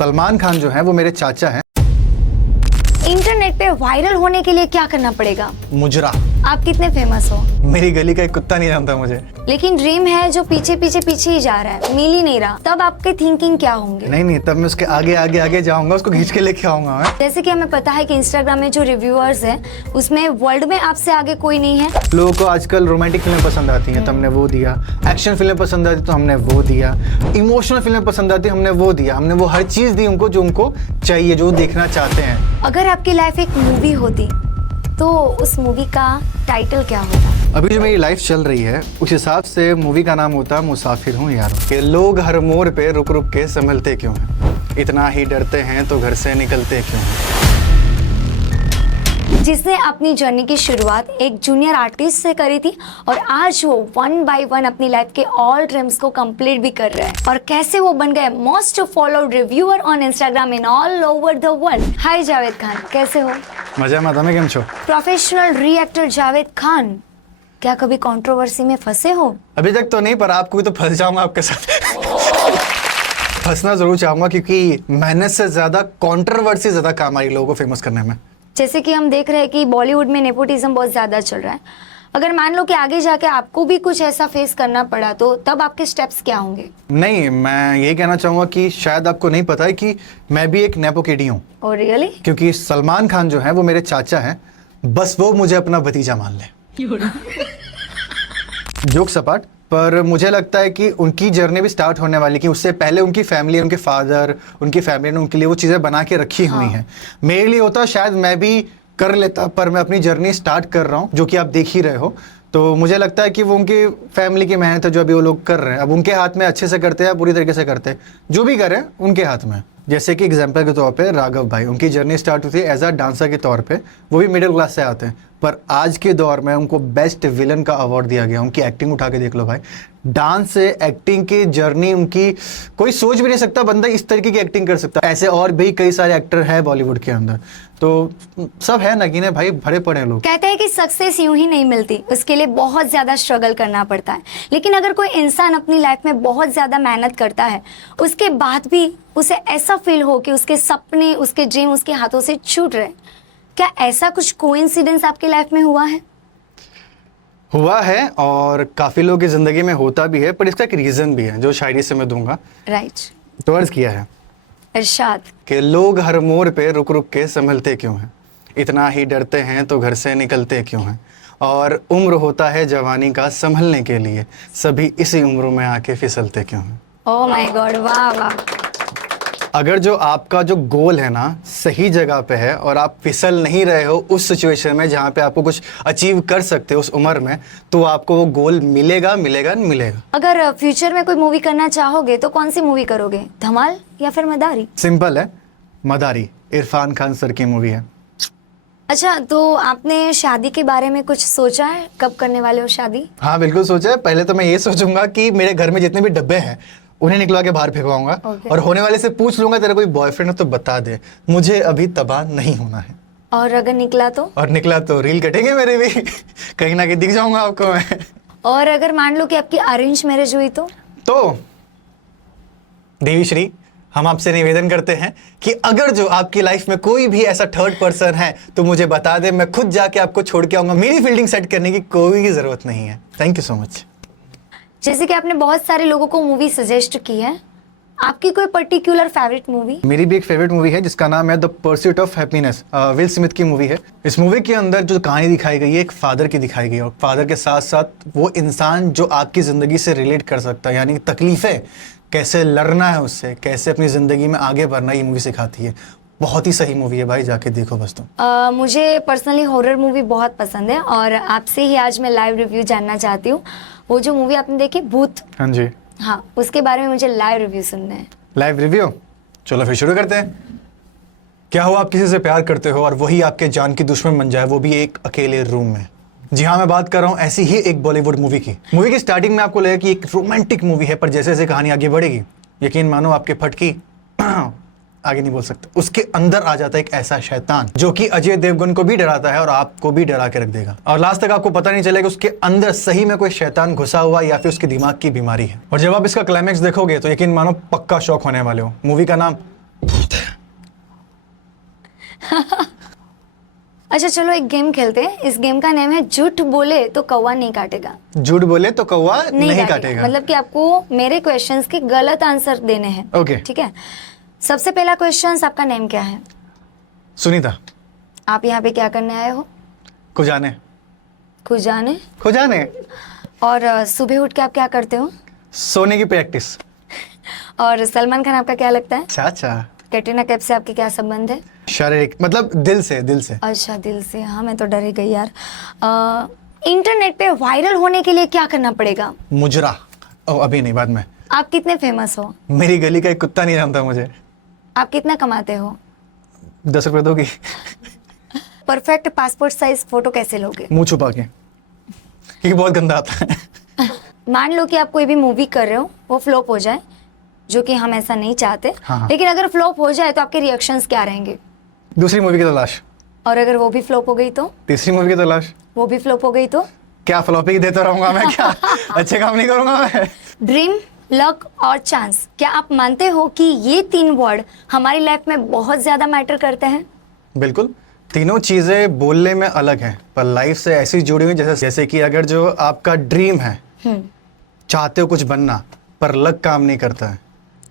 सलमान खान जो है वो मेरे चाचा हैं। इंटरनेट पे वायरल होने के लिए क्या करना पड़ेगा? मुजरा। आप कितने फेमस हो? मेरी गली का एक कुत्ता नहीं जानता मुझे। लेकिन ड्रीम है जो पीछे पीछे पीछे ही जा रहा है, मिल ही नहीं रहा, तब आपके थिंकिंग क्या होंगे? नहीं, तब मैं उसके आगे आगे आगे जाऊंगा, उसको खींच के लेके आऊंगा मैं। जैसे कि हमें पता है कि इंस्टाग्राम में जो रिव्यूअर्स हैं उसमें वर्ल्ड में आपसे आगे कोई नहीं है। लोगों को आजकल रोमांटिक फिल्में पसंद आती हैं तो हमने वो दिया, एक्शन फिल्में पसंद आती तो हमने वो दिया, इमोशनल फिल्में पसंद आती हमने वो दिया, हमने वो हर चीज़ दी उनको जो उनको चाहिए, जो देखना चाहते हैं। अगर आपकी लाइफ एक मूवी होती तो उस मूवी का टाइटल क्या होता? अभी जो मेरी लाइफ चल रही है उस हिसाब से मूवी का नाम होता मुसाफिर हूँ यार। कि लोग हर मोड़ पे रुक रुक के संभलते क्यों हैं, इतना ही डरते हैं तो घर से निकलते क्यों हैं। जिसने अपनी जर्नी की शुरुआत एक जूनियर आर्टिस्ट से करी थी और आज वो 1 by 1 अपनी लाइफ के ऑल ड्रीम्स को कंप्लीट भी कर रहे हैं, और कैसे वो बन गए most followed reviewer on Instagram in all over the world. Hi Javed Khan, कैसे हो? मजा में તમે કેમ છો? प्रोफेशनल रिएक्टर जावेद खान, क्या कभी कंट्रोवर्सी में फंसे हो? अभी तक तो नहीं, पर आपको भी तो फंस जाऊंगा आपके साथ। फंसना जरूर चाहूंगा क्योंकि मेहनत से ज्यादा कंट्रोवर्सी ज्यादा काम आई लोगों को फेमस करने में। जैसे कि हम देख रहे हैं कि बॉलीवुड में नेपोटिज्म बहुत ज़्यादा चल रहा है। अगर मान लो कि आगे जाके आपको भी कुछ ऐसा फेस करना पड़ा तो तब आपके स्टेप्स क्या होंगे? नहीं, मैं यही कहना चाहूंगा कि शायद आपको नहीं पता है कि मैं भी एक नेपो किडी हूँ। और रियली? क्योंकि सलमान खान जो है वो मेरे चाचा हैं, बस वो मुझे अपना भतीजा मान ले। जोक सपाट, पर मुझे लगता है कि उनकी जर्नी भी स्टार्ट होने वाली, कि उससे पहले उनकी फैमिली, उनके फादर, उनकी फैमिली ने उनके लिए वो चीज़ें बना के रखी हुई हैं। मेरे लिए होता शायद मैं भी कर लेता, पर मैं अपनी जर्नी स्टार्ट कर रहा हूँ जो कि आप देख ही रहे हो। तो मुझे लगता है कि वो उनकी फैमिली की मेहनत है जो अभी वो लोग कर रहे हैं। अब उनके हाथ में अच्छे से करते हैं, पूरी तरीके से करते हैं, जो भी करें उनके हाथ में। जैसे कि एग्जाम्पल के तौर पे राघव भाई, उनकी जर्नी स्टार्ट हुई थी एज अ डांसर के तौर पे, वो भी मिडिल क्लास से आते हैं, पर आज के दौर में उनको बेस्ट विलन का अवार्ड दिया गया। उनकी एक्टिंग उठा के देख लो भाई, डांस से एक्टिंग की जर्नी उनकी कोई सोच भी नहीं सकता बंदा इस तरीके की एक्टिंग कर सकता। ऐसे और भी कई सारे एक्टर हैं बॉलीवुड के अंदर, तो सब है नगीने भाई, भरे पड़े लोग। कहते हैं कि सक्सेस यूं ही नहीं मिलती, उसके लिए बहुत ज़्यादा स्ट्रगल करना पड़ता है। लेकिन अगर कोई इंसान अपनी लाइफ में बहुत ज़्यादा मेहनत करता है, उसके बाद भी उसे ऐसा फील हो कि उसके सपने, उसके ड्रीम उसके हाथों से छूट रहे, क्या ऐसा कुछ कोइंसिडेंस आपकी लाइफ में हुआ है? हुआ है, और काफ़ी लोगों की ज़िंदगी में होता भी है, पर इसका एक रीज़न भी है जो शायरी से मैं दूंगा। राइट। तो अर्ज़ किया है इरशाद। कि लोग हर मोड़ पे रुक रुक के संभलते क्यों हैं, इतना ही डरते हैं तो घर से निकलते क्यों हैं, और उम्र होता है जवानी का संभलने के लिए, सभी इसी उम्र में आके फिसलते क्यों हैं। ओह माय गॉड, वाह वाह। अगर जो आपका जो गोल है ना सही जगह पे है और आप फिसल नहीं रहे हो उस सिचुएशन में जहाँ पे आपको कुछ अचीव कर सकते हो उस उम्र में, तो आपको वो गोल मिलेगा मिलेगा मिलेगा। अगर फ्यूचर में कोई मूवी करना चाहोगे तो कौन सी मूवी करोगे, धमाल या फिर मदारी? सिंपल है, मदारी, इरफान खान सर की मूवी है। अच्छा, तो आपने शादी के बारे में कुछ सोचा है, कब करने वाले हो शादी? हाँ बिल्कुल सोचा है। पहले तो मैं ये सोचूंगा कि मेरे घर में जितने भी डब्बे हैं उन्हें निकलवा के बाहर फेंकवाऊंगा, और होने वाले से पूछ लूंगा तेरा कोई बॉयफ्रेंड हो तो बता दे, मुझे अभी तबाह नहीं होना है। और अगर निकला तो? और निकला तो रील कटेंगे मेरे भी, कहीं ना कहीं दिख जाऊंगा आपको मैं। और अगर मान लो कि आपकी अरेंज मैरिज हुई तो? देवी श्री, हम आपसे निवेदन करते हैं कि अगर जो आपकी लाइफ में कोई भी ऐसा थर्ड पर्सन है तो मुझे बता दे, मैं खुद जाके आपको छोड़ के आऊंगा। मेरी फील्डिंग सेट करने की कोई जरूरत नहीं है। Thank you so much. जैसे कि आपने बहुत सारे लोगों को मूवी सजेस्ट की है, आपकी कोई पर्टिकुलर फेवरेट मूवी? मेरी भी एक फेवरेट मूवी है जिसका नाम है the pursuit of happiness, will Smith की मूवी है। इस मूवी के अंदर जो कहानी दिखाई गई है एक फादर की दिखाई गई है, और फादर के साथ साथ वो इंसान जो आपकी ज़िंदगी से रिलेट कर सकता है, यानी तकलीफ़ें कैसे लड़ना है उससे, कैसे अपनी ज़िंदगी में आगे बढ़ना, ये मूवी सिखाती है। बहुत ही सही मूवी है भाई, जाके देखो बस तुम। मुझे पर्सनली हॉरर मूवी बहुत पसंद है, और आपसे ही आज मैं लाइव रिव्यू जानना चाहती हूँ। वो जो मूवी आपने देखी भूत, हाँ जी, हाँ, उसके बारे में मुझे लाइव रिव्यू सुनना है। लाइव रिव्यू, चलो फिर शुरू करते हैं। क्या हो, आप किसी से प्यार करते हो और वही आपके जान की दुश्मन बन जाए, वो भी एक अकेले रूम में। जी हाँ, मैं बात कर रहा हूँ ऐसी ही एक बॉलीवुड मूवी की। मूवी की स्टार्टिंग में आपको लगेगा कि एक रोमांटिक मूवी है, पर जैसे जैसे कहानी आगे बढ़ेगी, यकीन मानो आपके फटकी आगे नहीं बोल सकते, उसके अंदर आ जाता है एक ऐसा शैतान जो कि अजय देवगन को भी डराता है और आपको भी डरा के रख देगा, और लास्ट तक आपको पता नहीं चलेगा उसके अंदर सही में कोई शैतान घुसा हुआ या फिर उसके दिमाग की बीमारी है। और जब आप इसका क्लाइमैक्स देखोगे तो यकीन मानो पक्का शॉक होने वाले हो। मूवी का नाम अच्छा चलो एक गेम खेलते हैं। इस गेम का नाम है झूठ बोले तो कौवा नहीं काटेगा। झूठ बोले तो कौवा नहीं काटेगा। मतलब कि आपको मेरे क्वेश्चंस के गलत आंसर देने हैं। ओके। ठीक है। सबसे पहला क्वेश्चन, आपका नेम क्या है? सुनीता। आप यहाँ पे क्या करने आए हो? खुजाने। खुजाने? खुजाने। और सुबह उठ के आप क्या करते हो? सोने की प्रैक्टिस। और सलमान खान आपका क्या लगता है? चाचा। कैटरीना कैफ से आपके क्या संबंध है? शारीरिक, मतलब दिल से, दिल से। अच्छा दिल से। हाँ मैं तो डर ही गई यार। इंटरनेट पे वायरल होने के लिए क्या करना पड़ेगा? मुजरा। ओ अभी नहीं, बाद में। आप कितने फेमस हो? मेरी गली का एक कुत्ता नहीं जानता मुझे। आप कितना कमाते हो? 10 रुपए दोगी? परफेक्ट पासपोर्ट साइज फोटो कैसे लोगे? मुंह छुपा के, क्योंकि बहुत गंदा आता है। मान लो कि आप कोई भी मूवी कर रहे हो, वो फ्लॉप हो जाए, जो कि हम ऐसा नहीं चाहते। हाँ। लेकिन अगर फ्लॉप हो जाए तो आपके रिएक्शंस क्या रहेंगे? दूसरी मूवी की तलाश। और अगर वो भी फ्लॉप हो गई तो? तीसरी मूवी की तलाश। वो भी फ्लॉप हो गई तो? क्या फ्लॉपी देता रहूंगा मैं? क्या अच्छे काम नहीं करूंगा मैं? ड्रीम, लक और चांस, क्या आप मानते हो कि ये 3 वर्ड हमारी लाइफ में बहुत ज्यादा मैटर करते हैं? बिल्कुल। तीनों चीजें बोलने में अलग हैं, पर लाइफ से ऐसी जुड़ी हुई, जैसे कि अगर जो आपका ड्रीम है, चाहते हो कुछ बनना, पर लक काम नहीं करता है।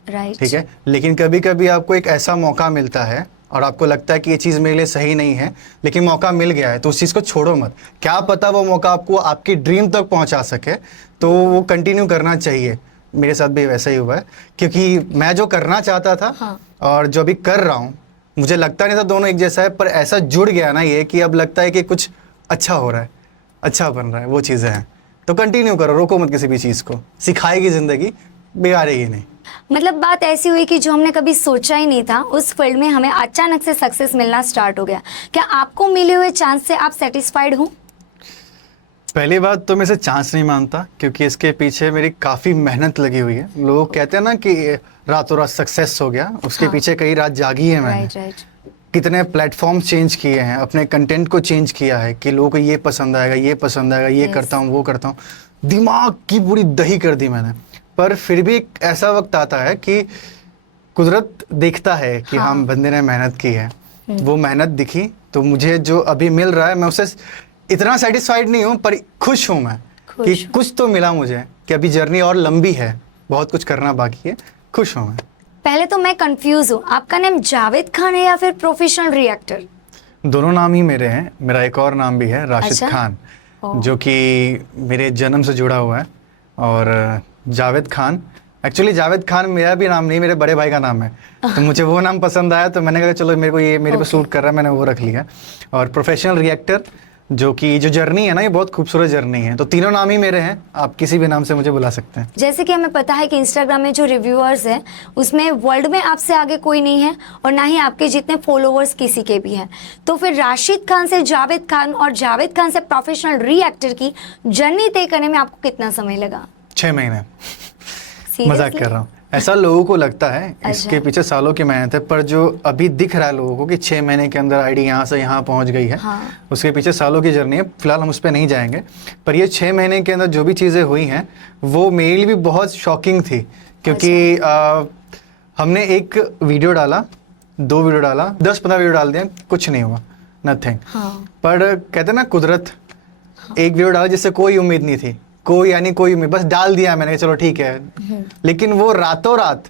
राइट। ठीक है। लेकिन कभी कभी आपको एक ऐसा मौका मिलता है और आपको लगता है कि ये चीज़ मेरे लिए सही नहीं है, लेकिन मौका मिल गया है, तो उस चीज़ को छोड़ो मत। क्या पता वो मौका आपको आपकी ड्रीम तक पहुंचा सके, तो वो कंटिन्यू करना चाहिए। मेरे साथ भी वैसा ही हुआ है, क्योंकि मैं जो करना चाहता था, हाँ। और जो अभी कर रहा हूँ, मुझे लगता नहीं था दोनों एक जैसा है, पर ऐसा जुड़ गया ना ये कि अब लगता है कि कुछ अच्छा हो रहा है, अच्छा बन रहा है, वो चीज़ें हैं। तो कंटिन्यू करो, रोको मत किसी भी चीज़ को। सिखाएगी ज़िंदगी, बिगाड़ेगी नहीं। मतलब बात ऐसी हुई कि जो हमने कभी सोचा ही नहीं था, उस फील्ड में हमें अचानक से सक्सेस मिलना स्टार्ट हो गया। क्या आपको मिले हुए चांस से आप सेटिस्फाइड हो? पहली बात तो मैं इसे चांस नहीं मानता, क्योंकि इसके पीछे मेरी काफ़ी मेहनत लगी हुई है। लोग कहते हैं ना कि रातों रात सक्सेस हो गया, उसके हाँ। पीछे कई रात जागी है मैंने। राइट। कितने प्लेटफॉर्म चेंज किए हैं, अपने कंटेंट को चेंज किया है कि लोगों को ये पसंद आएगा, ये पसंद आएगा, ये Yes. करता हूँ, वो करता हूँ। दिमाग की पूरी दही कर दी मैंने। पर फिर भी एक ऐसा वक्त आता है कि कुदरत देखता है कि हाँ बंदे ने मेहनत की है, वो मेहनत दिखी, तो मुझे जो अभी मिल रहा है, मैं उससे इतना सेटिस्फाइड नहीं हूँ, पर खुश हूँ मैं कि कुछ तो मिला मुझे, कि अभी जर्नी और लंबी है, बहुत कुछ करना बाकी है। खुश हूँ मैं। पहले तो मैं कंफ्यूज हूँ, आपका नाम जावेद खान है या फिर प्रोफेशनल रिएक्टर? दोनों नाम ही मेरे हैं। मेरा एक और नाम भी है, राशिद अच्छा? खान, जो कि मेरे जन्म से जुड़ा हुआ है। और जावेद खान, एक्चुअली जावेद खान मेरा भी नाम नहीं, मेरे बड़े भाई का नाम है, तो मुझे वो नाम पसंद आया, तो मैंने कहा चलो मेरे को ये मेरे पे सूट कर रहा है, मैंने वो रख लिया। और प्रोफेशनल रिएक्टर, जो कि जो जर्नी है ना, ये बहुत खूबसूरत जर्नी है। तो तीनों नाम ही मेरे हैं, आप किसी भी नाम से मुझे बुला सकते हैं। जैसे कि हमें पता है कि इंस्टाग्राम में जो रिव्यूअर्स हैं, उसमें वर्ल्ड में आपसे आगे कोई नहीं है, और ना ही आपके जितने फॉलोअर्स किसी के भी हैं। तो फिर राशिद खान से जावेद खान और जावेद खान से प्रोफेशनल रिएक्टर की जर्नी तय करने में आपको कितना समय लगा? 6 महीने। Seriously? मजाक कर रहा हूँ, ऐसा लोगों को लगता है। इसके अच्छा। पीछे सालों की मेहनत है, पर जो अभी दिख रहा है लोगों को कि 6 महीने के अंदर आईडी यहाँ से यहाँ पहुँच गई है, हाँ। उसके पीछे सालों की जर्नी है। फिलहाल हम उस पर नहीं जाएंगे, पर ये 6 महीने के अंदर जो भी चीज़ें हुई हैं, वो मेरे लिए भी बहुत शॉकिंग थी। क्योंकि हमने एक वीडियो डाला, 2 वीडियो डाला, 10-15 वीडियो डाल दिए, कुछ नहीं हुआ, नथिंग। हाँ। पर कहते हैं ना कुदरत, एक वीडियो डाला जिससे कोई उम्मीद नहीं थी, कोई उम्मीद, बस डाल दिया मैंने, चलो ठीक है। लेकिन वो रातों रात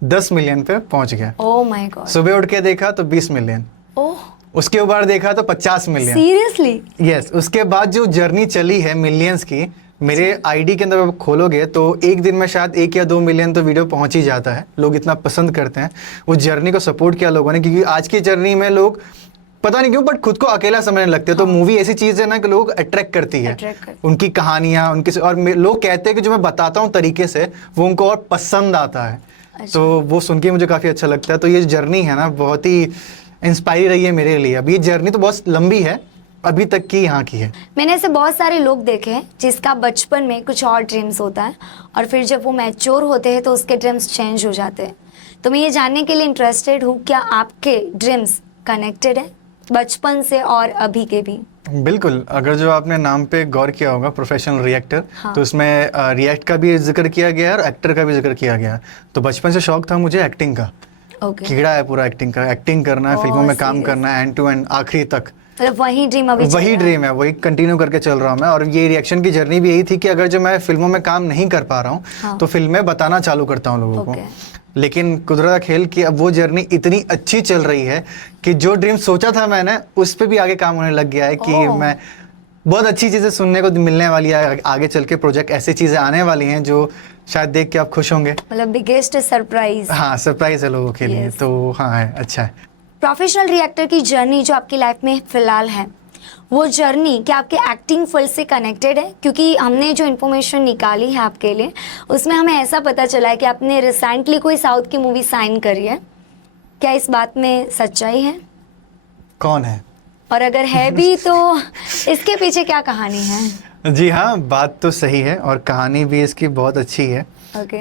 10 मिलियन पे पहुंच गया। Oh my God. सुबह उठ के देखा तो 20 मिलियन, ओह उसके ऊपर देखा तो 50 मिलियन। सीरियसली? यस। उसके बाद जो जर्नी चली है मिलियंस की, मेरे आईडी के अंदर आप खोलोगे तो एक दिन में शायद 1 या 2 मिलियन तो वीडियो पहुंच ही जाता है। लोग इतना पसंद करते हैं, उस जर्नी को सपोर्ट किया लोगों ने, क्योंकि आज की जर्नी में लोग पता नहीं क्यों बट खुद को अकेला समझने लगते हैं। तो मूवी ऐसी चीज है ना कि लोग अट्रैक्ट करती है, उनकी कहानियां, उनकी, और लोग कहते हैं कि जो मैं बताता हूँ तरीके से, वो उनको और पसंद आता है। तो वो सुन के मुझे काफी अच्छा लगता है। तो ये जर्नी है ना, बहुत ही इंस्पायरिंग रही है मेरे लिए। अब ये जर्नी तो बहुत लंबी है, अभी तक की यहाँ की है। मैंने ऐसे बहुत सारे लोग देखे हैं जिसका बचपन में कुछ और ड्रीम्स होता है, और फिर जब वो मैच्योर होते हैं तो उसके ड्रीम्स चेंज हो जाते हैं। तो मैं ये जानने के लिए इंटरेस्टेड हूँ, क्या आपके ड्रीम्स कनेक्टेड है बचपन से और अभी के भी? बिल्कुल। अगर जो आपने नाम पे गौर किया होगा, प्रोफेशनल रिएक्टर, हाँ। तो उसमें रिएक्ट का भी जिक्र किया गया है और एक्टर का भी जिक्र किया गया है। तो बचपन से शौक था मुझे एक्टिंग का, ओके। कीड़ा है पूरा एक्टिंग का, एक्टिंग करना है, फिल्मों में काम serious? करना है, एंड टू एंड आखिरी तक। मतलब वही ड्रीम अभी चल वही रहा है। ड्रीम है, वही कंटिन्यू करके चल रहा हूँ मैं। और ये रिएक्शन की जर्नी भी यही थी कि अगर जो मैं फिल्मों में काम नहीं कर पा रहा हूँ हाँ। तो फिल्में बताना चालू करता हूँ लोगों ओके। को। लेकिन कुदरत का खेल कि अब वो जर्नी इतनी अच्छी चल रही है कि जो ड्रीम सोचा था मैंने उस पर भी आगे काम होने लग गया है कि ओह। मैं बहुत अच्छी चीज़ें सुनने को मिलने वाली है आगे चल के। प्रोजेक्ट ऐसी चीज़ें आने वाली हैं जो शायद देख के आप खुश होंगे। मतलब बिगेस्ट सरप्राइज। हाँ, सरप्राइज है लोगों के लिए। Yes. तो हाँ है, अच्छा है। प्रोफेशनल रिएक्टर की जर्नी जो आपकी लाइफ में फिलहाल है, वो जर्नी क्या आपके एक्टिंग फील्ड से कनेक्टेड है? क्योंकि हमने जो इन्फॉर्मेशन निकाली है आपके लिए उसमें हमें ऐसा पता चला है कि आपने रिसेंटली कोई साउथ की मूवी साइन करी है। क्या इस बात में सच्चाई है? कौन है? और अगर है भी तो इसके पीछे क्या कहानी है? जी हाँ, बात तो सही है और कहानी भी इसकी बहुत अच्छी है। ओके।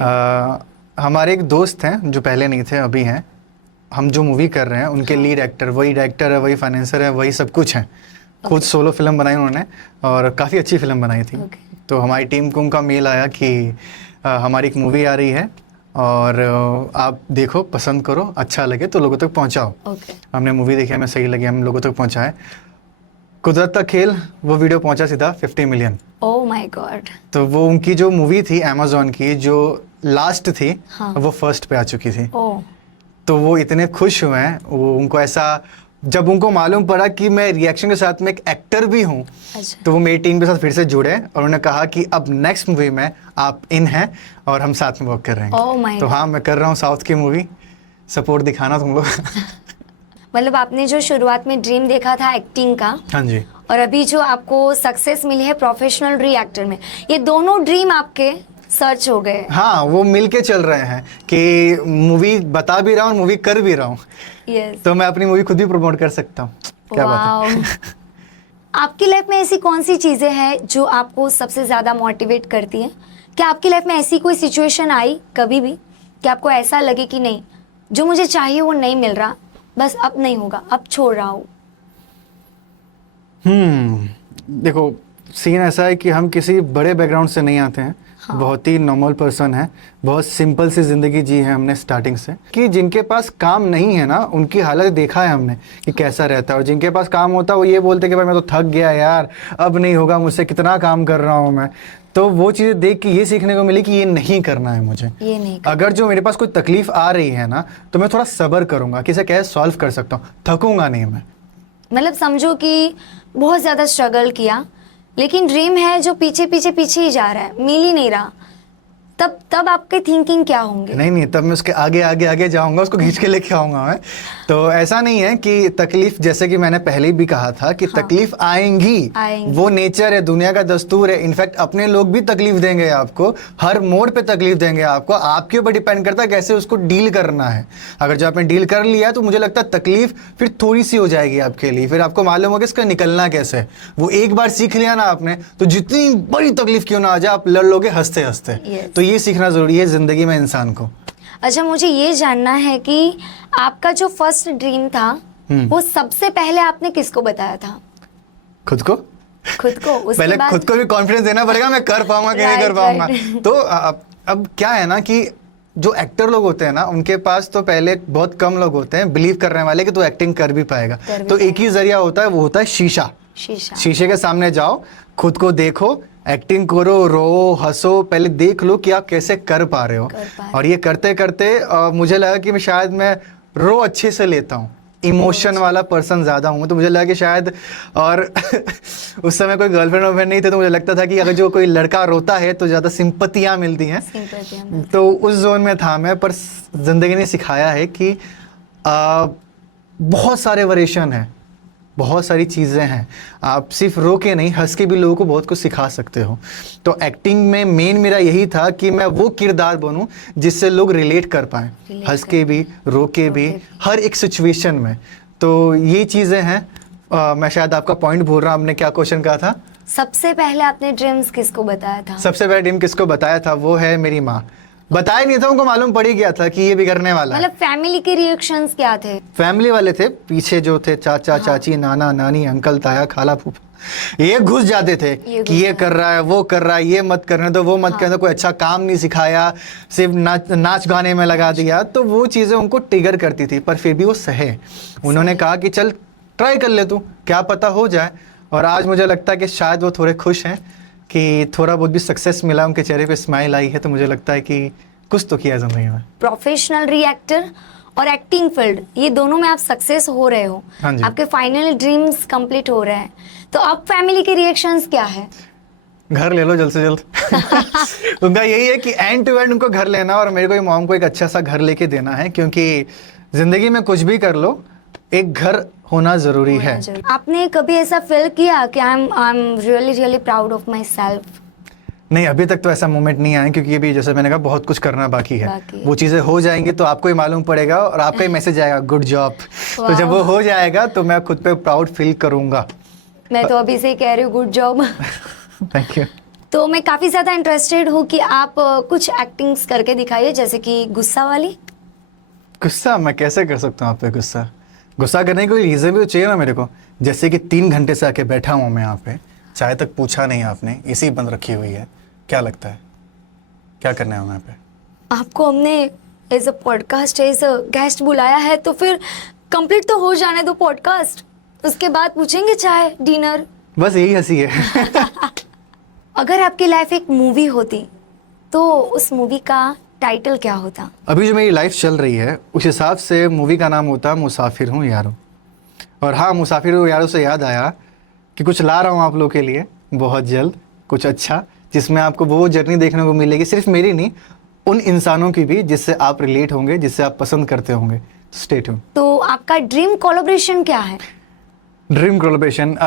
हमारे एक दोस्त हैं जो पहले नहीं थे, अभी हैं। हम जो मूवी कर रहे हैं उनके लीड एक्टर वही डायरेक्टर है, वही फाइनेंसर है, वही सब कुछ है। खुद सोलो फिल्म बनाई उन्होंने और काफ़ी अच्छी फिल्म बनाई थी। ओके। तो हमारी टीम को उनका मेल आया कि हमारी एक मूवी आ रही है और आप देखो, पसंद करो, अच्छा लगे तो लोगों तक पहुंचाओ। ओके। हमने मूवी देखी, हमें सही लगी, हम लोगों तक पहुंचाए। कुदरत का खेल, वो वीडियो पहुंचा सीधा 50 मिलियन। Oh my God. तो वो उनकी जो मूवी थी अमेजोन की, जो लास्ट थी, हाँ। वो फर्स्ट पे आ चुकी थी। ओह। तो वो इतने खुश हुए हैं, वो उनको ऐसा, जब उनको मालूम पड़ा कि मैं रिएक्शन के साथ में एक एक्टर भी हूँ, अच्छा। तो वो मेरी टीम के साथ फिर से जुड़े और उन्होंने कहा कि अब नेक्स्ट मूवी में आप इन हैं और हम साथ में वर्क कर रहे Oh my हैं। तो God. हाँ, मैं कर रहा हूँ साउथ की मूवी, सपोर्ट दिखाना तुम लोग। मतलब आपने जो शुरुआत में ड्रीम देखा था एक्टिंग का, हाँ जी। और अभी जो आपको सक्सेस मिली है प्रोफेशनल रिएक्टर में, ये दोनों ड्रीम आपके सर्च हो गए। हाँ, वो मिल के चल रहे हैं कि मूवी बता भी रहा हूँ, मूवी कर भी रहा हूँ, यस। तो मैं अपनी मूवी खुद भी प्रमोट कर सकता हूँ। क्या बात है। आपकी लाइफ में ऐसी कौन सी चीजें हैं जो आपको सबसे ज्यादा मोटिवेट करती हैं? क्या आपकी लाइफ में ऐसी कोई सिचुएशन आई कभी भी कि आपको ऐसा लगे कि नहीं, जो मुझे चाहिए वो नहीं मिल रहा, बस अब नहीं होगा, अब छोड़ रहा हूँ? देखो, सीन ऐसा है कि हम किसी बड़े बैकग्राउंड से नहीं आते हैं। हाँ। बहुत ही नॉर्मल पर्सन है, बहुत सिंपल सी जिंदगी जी है हमने स्टार्टिंग से। कि जिनके पास काम नहीं है ना, उनकी हालत देखा है हमने कि कैसा रहता है। और जिनके पास काम होता है वो ये बोलते कि भाई मैं तो थक गया यार, अब नहीं होगा मुझसे, कितना काम कर रहा हूँ मैं। तो वो चीज़ें देख के ये सीखने को मिली कि ये नहीं करना है मुझे। ये नहीं अगर जो मेरे पास कोई तकलीफ आ रही है ना, तो मैं थोड़ा सब्र करूंगा कि इसे कैसे सॉल्व कर सकता हूँ, थकूंगा नहीं मैं। मतलब समझो कि बहुत ज़्यादा स्ट्रगल किया, लेकिन ड्रीम है जो पीछे पीछे पीछे ही जा रहा है, मिल ही नहीं रहा, तब आपके थिंकिंग क्या होंगे? नहीं, तब मैं उसके आगे आगे आगे जाऊंगा, उसको खींच के लेके आऊंगा मैं। तो ऐसा नहीं है कि तकलीफ, जैसे कि मैंने पहले भी कहा था कि हाँ। तकलीफ आएंगी, वो नेचर है, दुनिया का दस्तूर है। इनफैक्ट अपने लोग भी तकलीफ देंगे आपको, हर मोड़ पे तकलीफ देंगे आपको। आपके ऊपर डिपेंड करता है कैसे उसको डील करना है। अगर जो आपने डील कर लिया तो मुझे लगता है तकलीफ फिर थोड़ी सी हो जाएगी आपके लिए, फिर आपको मालूम होगा इसका निकलना कैसे है। वो एक बार सीख लिया ना आपने, तो जितनी बड़ी तकलीफ क्यों ना आ जाए, आप लड़ लोगे हंसते हंसते। Yes. तो ये सीखना जरूरी है जिंदगी में इंसान को। अच्छा, मुझे ये जानना है कि आपका जो फर्स्ट ड्रीम था वो सबसे पहले आपने किसको बताया था? खुद को। खुद को? उसके पहले बाद खुद को भी कॉन्फिडेंस देना पड़ेगा, मैं कर पाऊंगा कि नहीं कर Right, पाऊंगा। right. तो अब क्या है ना कि जो एक्टर लोग होते हैं ना, उनके पास तो पहले बहुत कम लोग होते हैं बिलीव करने वाले कि तो एक्टिंग कर भी पाएगा। कर भी तो एक ही जरिया होता है, वो होता है शीशा। शीशा। शीशे के सामने जाओ, खुद को देखो, एक्टिंग करो, रो, हंसो, पहले देख लो कि आप कैसे कर पा रहे हो। कर पा रहे। और ये करते करते मुझे लगा कि शायद मैं रो अच्छे से लेता हूँ, इमोशन वाला पर्सन ज़्यादा हूँ। तो मुझे लगा कि शायद, और उस समय कोई गर्लफ्रेंड वर्लफ्रेंड नहीं थे, तो मुझे लगता था कि अगर जो कोई लड़का रोता है तो ज़्यादा सिंपतियाँ मिलती हैं। Sympathy में। तो उस जोन में था मैं। पर ज़िंदगी ने सिखाया है कि बहुत सारे वेरिएशन हैं, बहुत सारी चीज़ें हैं। आप सिर्फ रो के नहीं, हंस के भी लोगों को बहुत कुछ सिखा सकते हो। तो एक्टिंग में मेन मेरा यही था कि मैं वो किरदार बनूं जिससे लोग रिलेट कर पाएं, हंस के भी, रो के भी, हर एक सिचुएशन में। तो ये चीज़ें हैं। मैं शायद आपका पॉइंट भूल रहा हूँ, आपने क्या क्वेश्चन कहा था? सबसे पहले आपने ड्रीम्स किसको बताया था? सबसे पहले ड्रीम किसको बताया था? वो है मेरी माँ। बताया नहीं था, उनको मालूम पड़ ही गया था कि ये भी करने वाला है। मतलब फैमिली के रिएक्शंस क्या थे? फैमिली वाले थे पीछे, जो थे चाचा चाची, नाना नानी, अंकल ताया, खाला फूफा, ये घुस जाते थे कि ये कर रहा है, वो कर रहा है, ये मत करने दो, वो मत करने दो। कोई अच्छा काम नहीं सिखाया, सिर्फ नाच गाने में लगा दिया। तो वो चीज़ें उनको ट्रिगर करती थी, पर फिर भी वो सहे। उन्होंने कहा कि चल ट्राई कर ले तू, क्या पता हो जाए। और आज मुझे लगता है कि शायद वो थोड़े खुश हैं कि थोड़ा बहुत भी सक्सेस मिला, उनके चेहरे पे स्माइल आई है, तो मुझे लगता है कि कुछ तो किया ज़िंदगी में। प्रोफेशनल रिएक्टर और एक्टिंग फील्ड, ये दोनों में आप सक्सेस हो रहे हो, हाँ जी। आपके फाइनल ड्रीम्स कंप्लीट हो रहे हैं, तो अब फैमिली के रिएक्शंस क्या है? घर ले लो जल्द से जल्द। उनका यही है कि एंड टू एंड उनको घर लेना, और मेरे को मॉम को एक अच्छा सा घर लेके देना है, क्योंकि ज़िंदगी में कुछ भी कर लो, एक घर होना ज़रूरी है। आपने कभी ऐसा फील किया कि I am really really proud of my self? नहीं, अभी तक तो ऐसा मोमेंट नहीं आया, क्योंकि अभी जैसे मैंने कहा बहुत कुछ करना बाकी है। वो चीज़ें हो जाएंगी तो आपको ही मालूम पड़ेगा, और आपका ही मैसेज आएगा गुड जॉब। तो जब वो हो जाएगा तो मैं खुद पे प्राउड फील करूंगा। मैं तो अभी से ही कह रही हूँ गुड जॉब। Thank you. तो मैं काफ़ी ज़्यादा इंटरेस्टेड हूँ कि आप कुछ एक्टिंग्स करके दिखाइए, जैसे कि गुस्सा वाली। गुस्सा मैं कैसे कर सकता हूँ आप पे? गुस्सा करने की कोई रीज़न भी तो चाहिए ना मेरे को। जैसे कि 3 घंटे से आके बैठा हूँ मैं यहाँ पे, चाय तक पूछा नहीं आपने, एसी बंद रखी हुई है, क्या लगता है क्या करना है वहाँ पे? आपको हमने as a podcast as a guest बुलाया है, तो फिर कंप्लीट तो हो जाने दो पॉडकास्ट, उसके बाद पूछेंगे चाय डिनर। बस यही हंसी है। अगर आपकी लाइफ एक मूवी होती तो उस मूवी का टाइटल क्या होता? अभी जो मेरी लाइफ चल रही है उस हिसाब से मूवी का नाम होता मुसाफिर हूँ यारों। और हाँ, मुसाफिर हूँ यारों से याद आया कि कुछ ला रहा हूँ आप लोगों के लिए बहुत जल्द, कुछ अच्छा, जिसमें आपको वो जर्नी देखने को मिलेगी, सिर्फ मेरी नहीं, उन इंसानों की भी जिससे आप रिलेट होंगे, जिससे आप पसंद करते होंगे। Stay tune. तो आपका ड्रीम कोलैबोरेशन क्या है? ड्रीम कोलैबोरेशन,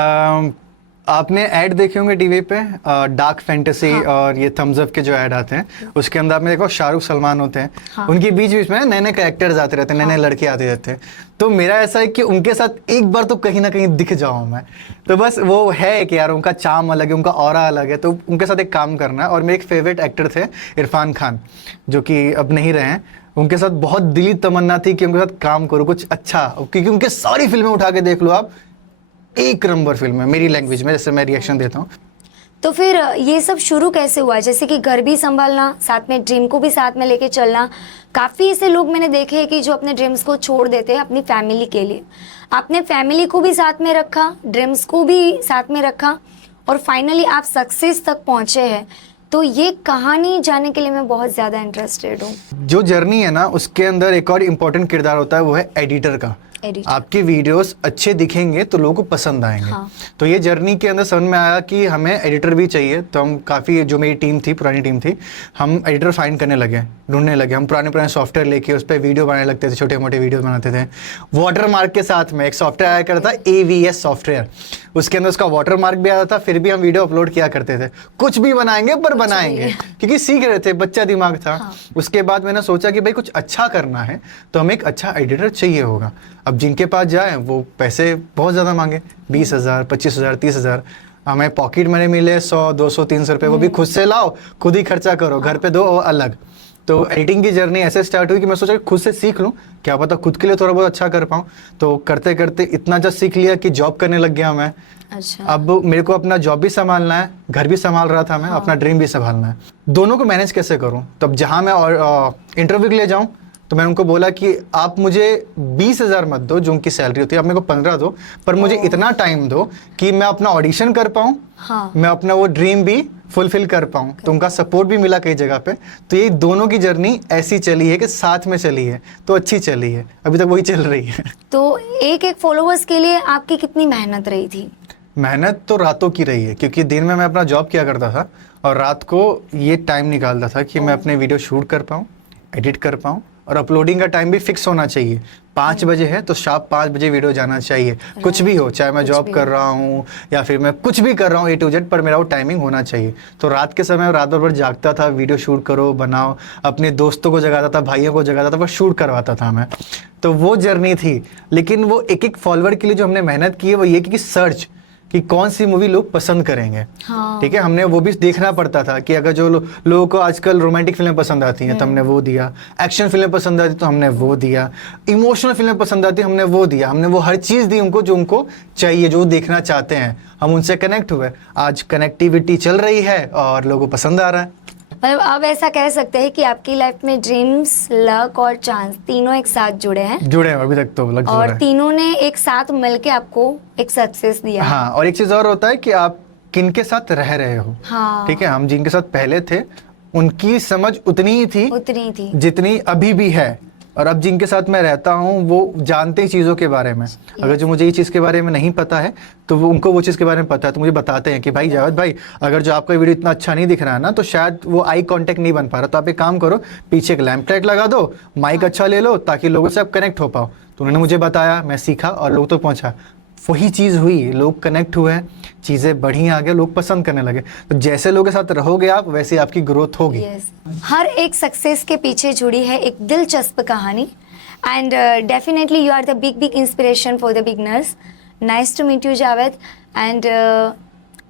आपने ऐड देखे होंगे टीवी पे, डार्क फैंटेसी और ये थम्स अप के जो ऐड आते हैं, उसके अंदर आपने देखो शाहरुख सलमान होते हैं। हाँ। उनके बीच बीच में नए नए कैरेक्टर्स आते रहते हैं, नए नए लड़के आते रहते हैं। तो मेरा ऐसा है कि उनके साथ एक बार तो कहीं ना कहीं दिख जाऊं मैं। तो बस वो है कि यार उनका चार्म अलग है, उनका ऑरा अलग है, तो उनके साथ एक काम करना है। और मेरे एक फेवरेट एक्टर थे इरफान खान, जो कि अब नहीं रहे हैं। उनके साथ बहुत दिली तमन्ना थी कि उनके साथ काम करो कुछ अच्छा, क्योंकि उनके सारी फिल्में उठा के देख लो आप, एक नंबर फिल्म है मेरी लैंग्वेज में, जैसे मैं रिएक्शन देता हूँ। तो फिर ये सब शुरू कैसे हुआ? जैसे कि घर भी संभालना, साथ में ड्रीम को भी साथ में लेके चलना। काफ़ी ऐसे लोग मैंने देखे हैं कि जो अपने ड्रीम्स को छोड़ देते हैं अपनी फैमिली के लिए। आपने फैमिली को भी साथ में रखा, ड्रीम्स को भी साथ में रखा, और फाइनली आप सक्सेस तक पहुँचे हैं। तो ये कहानी जानने के लिए मैं बहुत ज़्यादा इंटरेस्टेड हूँ। जो जर्नी है ना, उसके अंदर एक और इम्पोर्टेंट किरदार होता है, वो है एडिटर का। आपके वीडियोस अच्छे दिखेंगे तो लोगों को पसंद आएंगे। हाँ। तो ये जर्नी के अंदर समझ में आया कि हमें एडिटर भी चाहिए। तो हम काफ़ी, जो मेरी टीम थी, पुरानी टीम थी, हम एडिटर फाइंड करने लगे, ढूंढने लगे। हम पुराने सॉफ्टवेयर लेके उस पर वीडियो बनाने लगते थे, छोटे मोटे वीडियो बनाते थे। वाटर मार्क के साथ में एक सॉफ्टवेयर आया करता था, AVS सॉफ्टवेयर, उसके अंदर उसका वाटर मार्क भी आता था। फिर भी हम वीडियो अपलोड किया करते थे, कुछ भी बनाएंगे पर बनाएंगे, क्योंकि सीख रहे थे, बच्चा दिमाग था। हाँ। उसके बाद मैंने सोचा कि भाई कुछ अच्छा करना है तो हमें एक अच्छा एडिटर चाहिए होगा। अब जिनके पास जाए वो पैसे बहुत ज़्यादा मांगे, 20,000, 25,000, 30,000। हमें पॉकेट मनी मिले 100, 200, 300 रुपये, वो भी खुद से लाओ, खुद ही खर्चा करो, घर पे दो और अलग। तो एडिटिंग की जर्नी ऐसे स्टार्ट हुई कि मैं सोचा खुद से सीख लूँ, क्या पता खुद के लिए थोड़ा बहुत अच्छा कर पाऊँ। तो करते करते इतना जब सीख लिया कि जॉब करने लग गया मैं। अच्छा। अब मेरे को अपना जॉब भी संभालना है, घर भी संभाल रहा था मैं, अपना ड्रीम भी संभालना है। दोनों को मैनेज कैसे करूँ? तब जहाँ मैं इंटरव्यू के लिए जाऊँ तो मैंने उनको बोला कि आप मुझे 20,000 मत दो जो उनकी सैलरी होती है, आप मेरे को 15 दो, पर मुझे इतना टाइम दो कि मैं अपना ऑडिशन कर पाऊँ, हाँ। मैं अपना वो ड्रीम भी फुलफिल कर पाऊँ। तो उनका सपोर्ट भी मिला कई जगह पे। तो ये दोनों की जर्नी ऐसी चली है कि साथ में चली है, तो अच्छी चली है, अभी तक वही चल रही है। तो एक फॉलोअर्स के लिए आपकी कितनी मेहनत रही थी? मेहनत तो रातों की रही है, क्योंकि दिन में मैं अपना जॉब किया करता था और रात को ये टाइम निकालता था कि मैं अपने वीडियो शूट कर पाऊँ, एडिट कर पाऊँ, और अपलोडिंग का टाइम भी फिक्स होना चाहिए। 5 बजे है तो शार्प 5 बजे वीडियो जाना चाहिए, कुछ भी हो, चाहे मैं जॉब कर रहा हूँ या फिर मैं कुछ भी कर रहा हूँ A to Z, पर मेरा वो टाइमिंग होना चाहिए। तो रात के समय रात भर जागता था, वीडियो शूट करो, बनाओ, अपने दोस्तों को जगाता था, भाइयों को जगाता था, पर शूट करवाता था मैं। तो वो जर्नी थी। लेकिन वो एक फॉलोअर के लिए जो हमने मेहनत की है वो ये कि सर्च कि कौन सी मूवी लोग पसंद करेंगे। हाँ। ठीक है, हमने वो भी देखना पड़ता था कि अगर जो लोगों को आजकल रोमांटिक फिल्में पसंद आती हैं तो हमने वो दिया, एक्शन फिल्में पसंद आती तो हमने वो दिया, इमोशनल फिल्में पसंद आती हमने वो दिया। हमने वो हर चीज़ दी उनको जो उनको चाहिए, जो देखना चाहते हैं। हम उनसे कनेक्ट हुए, आज कनेक्टिविटी चल रही है और लोगों को पसंद आ रहा है। मतलब अब ऐसा कह सकते हैं कि आपकी लाइफ में ड्रीम्स, लक और चांस तीनों एक साथ जुड़े हैं जुड़े हैं अभी तक तो लग और रहा है। तीनों ने एक साथ मिलके आपको एक सक्सेस दिया है। हाँ, और एक चीज और होता है कि आप किन के साथ रह रहे हो। हाँ, ठीक है, हम जिनके साथ पहले थे उनकी समझ उतनी ही थी उतनी थी। जितनी अभी भी है, और अब जिनके साथ मैं रहता हूँ वो जानते ही चीज़ों के बारे में। अगर जो मुझे ये चीज़ के बारे में नहीं पता है तो वो उनको वो चीज़ के बारे में पता है, तो मुझे बताते हैं कि भाई जावेद भाई, अगर जो आपका वीडियो इतना अच्छा नहीं दिख रहा है ना, तो शायद वो आई कांटेक्ट नहीं बन पा रहा, तो आप एक काम करो, पीछे एक लैंप लाइट लगा दो, माइक अच्छा ले लो, ताकि लोगों से आप कनेक्ट हो पाओ। तो उन्होंने मुझे बताया, मैं सीखा और लोग तो पहुँचा। वही चीज़ हुई, लोग कनेक्ट हुए, चीज़ें बढ़ी आगे, लोग पसंद करने लगे। तो जैसे लोगों के साथ रहोगे आप, वैसे आपकी ग्रोथ होगी। हर एक सक्सेस के पीछे जुड़ी है एक दिलचस्प कहानी and definitely you are the big inspiration for the beginners. Nice to meet you Javed and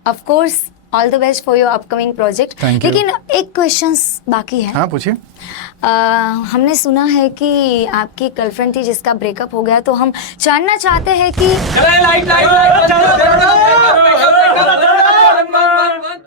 of course all the best for your upcoming project. Thank you. लेकिन एक क्वेश्चंस बाकी है। हाँ, पूछिए। हमने सुना है कि आपकी गर्लफ्रेंड थी जिसका ब्रेकअप हो गया, तो हम जानना चाहते हैं कि